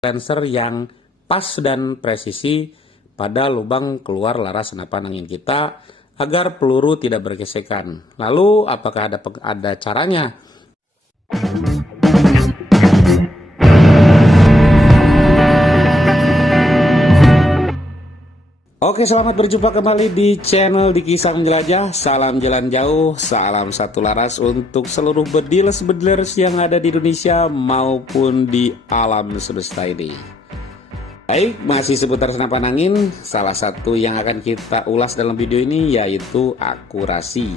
silencer yang pas dan presisi pada lubang keluar laras senapan angin kita agar peluru tidak bergesekan. Lalu apakah ada caranya? Oke, selamat berjumpa kembali di channel Diki Sang Menjelajah. Salam jalan jauh, salam satu laras untuk seluruh bedilers-bedilers yang ada di Indonesia maupun di alam semesta ini. Baik, masih seputar senapan angin. Salah satu yang akan kita ulas dalam video ini yaitu akurasi.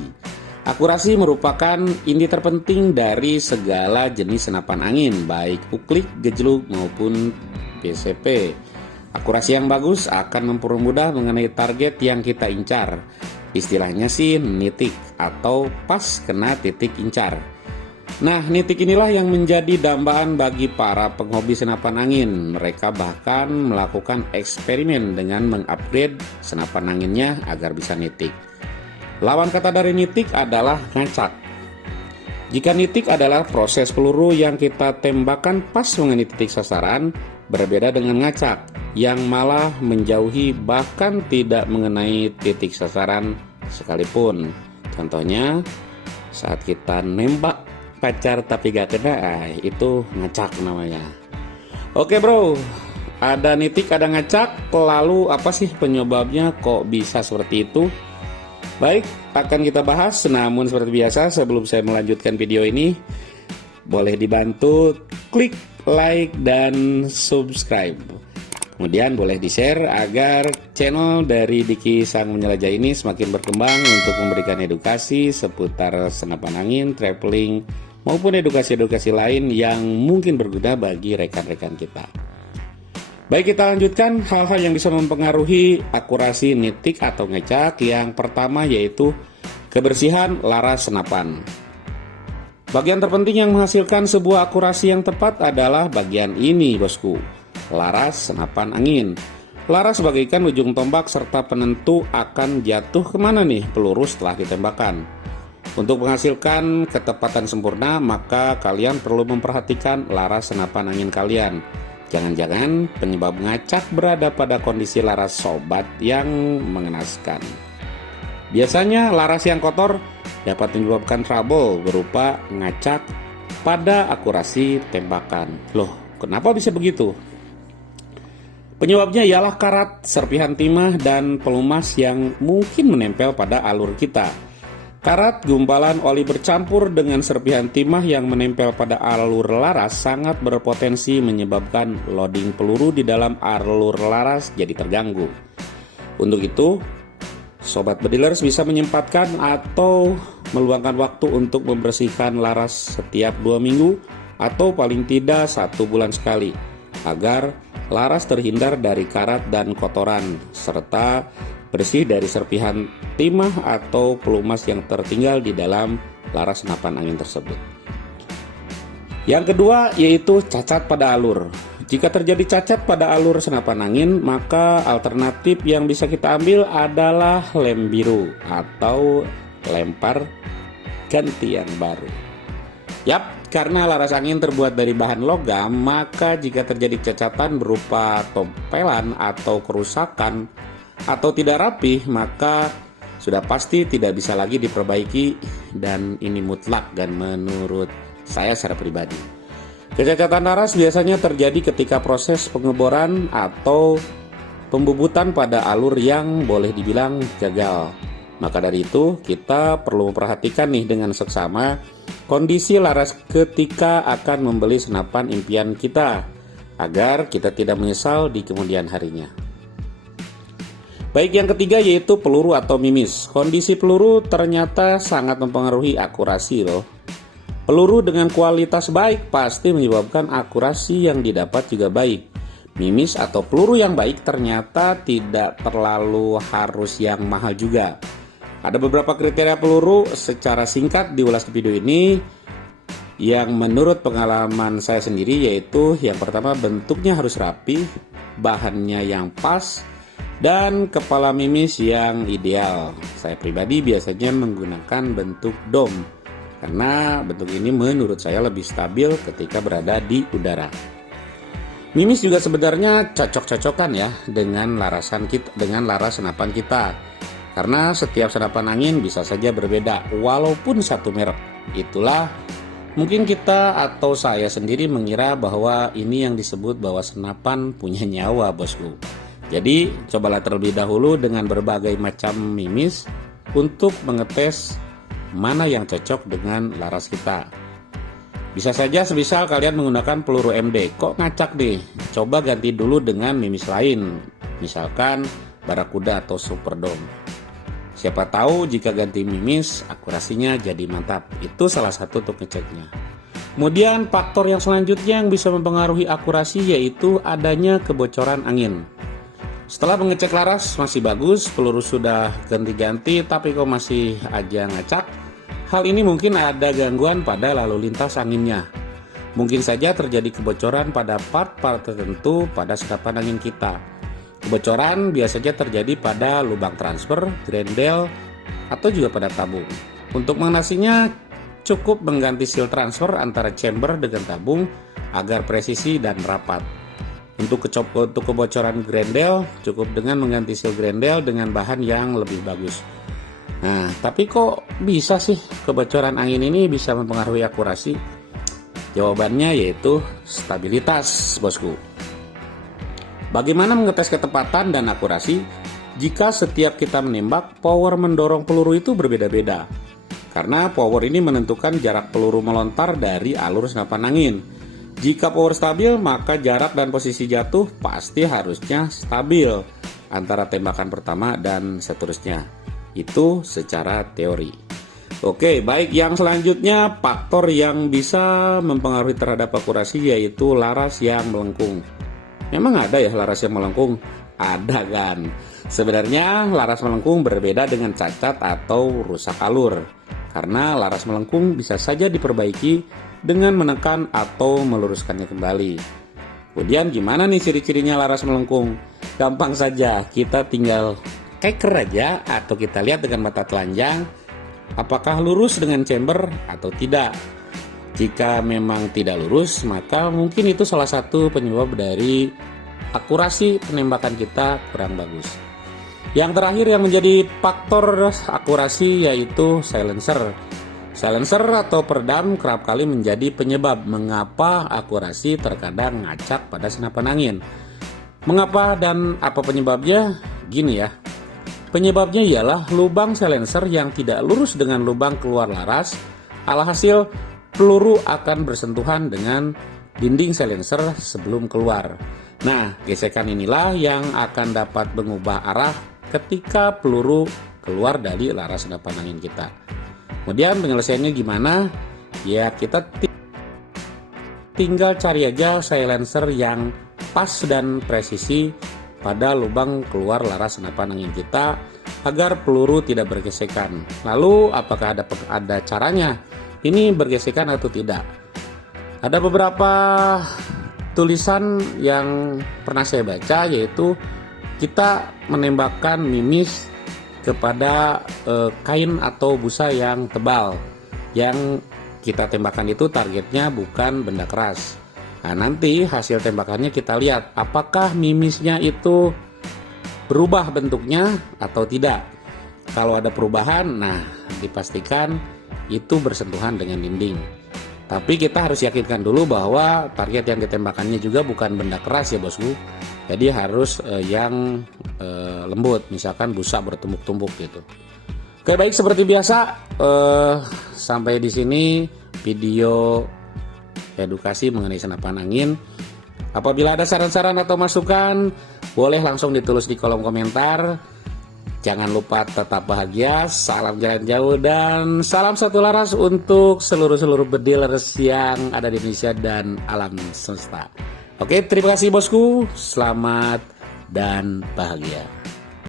Akurasi merupakan inti terpenting dari segala jenis senapan angin, baik uklik, gejluk maupun PCP. Akurasi yang bagus akan mempermudah mengenai target yang kita incar. Istilahnya sih nitik atau pas kena titik incar. Nah, nitik inilah yang menjadi dambaan bagi para penghobi senapan angin. Mereka bahkan melakukan eksperimen dengan mengupgrade senapan anginnya agar bisa nitik. Lawan kata dari nitik adalah ngacak. Jika nitik adalah proses peluru yang kita tembakkan pas mengenai titik sasaran, berbeda dengan ngacak yang malah menjauhi bahkan tidak mengenai titik sasaran sekalipun. Contohnya saat kita nembak pacar tapi gak kena, itu ngacak namanya. Oke bro, ada nitik, ada ngacak, lalu apa sih penyebabnya kok bisa seperti itu? Baik, akan kita bahas. Namun seperti biasa, sebelum saya melanjutkan video ini, boleh dibantu klik like dan subscribe. Kemudian boleh di-share agar channel dari Diki Sang Menjelajah ini semakin berkembang untuk memberikan edukasi seputar senapan angin, traveling, maupun edukasi-edukasi lain yang mungkin berguna bagi rekan-rekan kita. Baik, kita lanjutkan hal-hal yang bisa mempengaruhi akurasi nitik atau ngecak. Yang pertama yaitu kebersihan laras senapan. Bagian terpenting yang menghasilkan sebuah akurasi yang tepat adalah bagian ini bosku, laras senapan angin. Laras bagaikan ujung tombak serta penentu akan jatuh kemana nih peluru setelah ditembakkan. Untuk menghasilkan ketepatan sempurna, maka kalian perlu memperhatikan laras senapan angin kalian. Jangan-jangan penyebab ngacak berada pada kondisi laras sobat yang mengenaskan. Biasanya laras yang kotor dapat menyebabkan trouble berupa ngacak pada akurasi tembakan. Loh, kenapa bisa begitu? Penyebabnya ialah karat, serpihan timah, dan pelumas yang mungkin menempel pada alur kita. Karat, gumpalan oli bercampur dengan serpihan timah yang menempel pada alur laras sangat berpotensi menyebabkan loading peluru di dalam alur laras jadi terganggu. Untuk itu, sobat bedilers bisa menyempatkan atau meluangkan waktu untuk membersihkan laras setiap 2 minggu atau paling tidak 1 bulan sekali, agar laras terhindar dari karat dan kotoran, serta bersih dari serpihan timah atau pelumas yang tertinggal di dalam laras senapan angin tersebut. Yang kedua yaitu cacat pada alur. Jika terjadi cacat pada alur senapan angin, maka alternatif yang bisa kita ambil adalah lem biru atau lempar ganti yang baru. Yap, karena laras angin terbuat dari bahan logam, maka jika terjadi cacatan berupa tompelan atau kerusakan atau tidak rapih, maka sudah pasti tidak bisa lagi diperbaiki, dan ini mutlak dan menurut saya secara pribadi. Kecacatan laras biasanya terjadi ketika proses pengeboran atau pembubutan pada alur yang boleh dibilang gagal. Maka dari itu kita perlu memperhatikan nih dengan seksama kondisi laras ketika akan membeli senapan impian kita, agar kita tidak menyesal di kemudian harinya. Baik, yang ketiga yaitu peluru atau mimis. Kondisi peluru ternyata sangat mempengaruhi akurasi loh. Peluru dengan kualitas baik pasti menyebabkan akurasi yang didapat juga baik. Mimis atau peluru yang baik ternyata tidak terlalu harus yang mahal juga. Ada beberapa kriteria peluru secara singkat diulas di video ini yang menurut pengalaman saya sendiri, yaitu yang pertama bentuknya harus rapi, bahannya yang pas, dan kepala mimis yang ideal. Saya pribadi biasanya menggunakan bentuk dome karena bentuk ini menurut saya lebih stabil ketika berada di udara. Mimis juga sebenarnya cocok-cocokan ya dengan larasan kita, dengan laras senapan kita. Karena setiap senapan angin bisa saja berbeda walaupun satu merek. Itulah mungkin kita atau saya sendiri mengira bahwa ini yang disebut bahwa senapan punya nyawa, bosku. Jadi cobalah terlebih dahulu dengan berbagai macam mimis untuk mengetes mana yang cocok dengan laras kita. Bisa saja semisal kalian menggunakan peluru MD, kok ngacak deh, coba ganti dulu dengan mimis lain, misalkan Barakuda atau Superdome. Siapa tahu jika ganti mimis, akurasinya jadi mantap. Itu salah satu untuk ngeceknya. Kemudian faktor yang selanjutnya yang bisa mempengaruhi akurasi yaitu adanya kebocoran angin. Setelah mengecek laras masih bagus, peluru sudah ganti-ganti tapi kok masih aja ngacak. Hal ini mungkin ada gangguan pada lalu lintas anginnya. Mungkin saja terjadi kebocoran pada part-part tertentu pada senapan angin kita. Kebocoran biasanya terjadi pada lubang transfer, grendel, atau juga pada tabung. Untuk mengatasinya, cukup mengganti seal transfer antara chamber dengan tabung agar presisi dan rapat. Untuk kebocoran grendel, cukup dengan mengganti seal grendel dengan bahan yang lebih bagus. Nah, tapi kok bisa sih kebocoran angin ini bisa mempengaruhi akurasi? Jawabannya yaitu stabilitas, bosku. Bagaimana mengetes ketepatan dan akurasi? Jika setiap kita menembak, power mendorong peluru itu berbeda-beda. Karena power ini menentukan jarak peluru melontar dari alur senapan angin. Jika power stabil, maka jarak dan posisi jatuh pasti harusnya stabil antara tembakan pertama dan seterusnya. Itu secara teori. Oke, baik, yang selanjutnya faktor yang bisa mempengaruhi terhadap akurasi yaitu laras yang melengkung. Memang ada ya laras yang melengkung? Ada kan. Sebenarnya laras melengkung berbeda dengan cacat atau rusak alur. Karena laras melengkung bisa saja diperbaiki dengan menekan atau meluruskannya kembali. Kemudian gimana nih ciri-cirinya laras melengkung? Gampang saja, kita tinggal keker aja atau kita lihat dengan mata telanjang apakah lurus dengan chamber atau tidak. Jika memang tidak lurus, maka mungkin itu salah satu penyebab dari akurasi penembakan kita kurang bagus. Yang terakhir yang menjadi faktor akurasi yaitu silencer. Silencer atau peredam kerap kali menjadi penyebab mengapa akurasi terkadang ngacak pada senapan angin. Mengapa dan apa penyebabnya? Gini ya. Penyebabnya ialah lubang silencer yang tidak lurus dengan lubang keluar laras. Alhasil, peluru akan bersentuhan dengan dinding silencer sebelum keluar. Nah, gesekan inilah yang akan dapat mengubah arah ketika peluru keluar dari laras senapan angin kita. Kemudian penyelesaiannya gimana? Ya, kita tinggal cari aja silencer yang pas dan presisi pada lubang keluar laras senapan angin kita agar peluru tidak bergesekan. Lalu apakah ada caranya ini bergesekan atau tidak? Ada beberapa tulisan yang pernah saya baca yaitu kita menembakkan mimis kepada kain atau busa yang tebal. Yang kita tembakan itu targetnya bukan benda keras. Nah, nanti hasil tembakannya kita lihat apakah mimisnya itu berubah bentuknya atau tidak. Kalau ada perubahan, nah dipastikan itu bersentuhan dengan dinding. Tapi kita harus yakinkan dulu bahwa target yang ditembakannya juga bukan benda keras ya bosku. Jadi harus yang lembut, misalkan busa bertumpuk-tumpuk gitu. Oke, baik, seperti biasa sampai di sini video edukasi mengenai senapan angin. Apabila ada saran-saran atau masukan, boleh langsung ditulis di kolom komentar. Jangan lupa tetap bahagia, salam jalan jauh, dan salam satu laras untuk seluruh bedilers yang ada di Indonesia dan alam semesta. Oke, terima kasih bosku, selamat dan bahagia.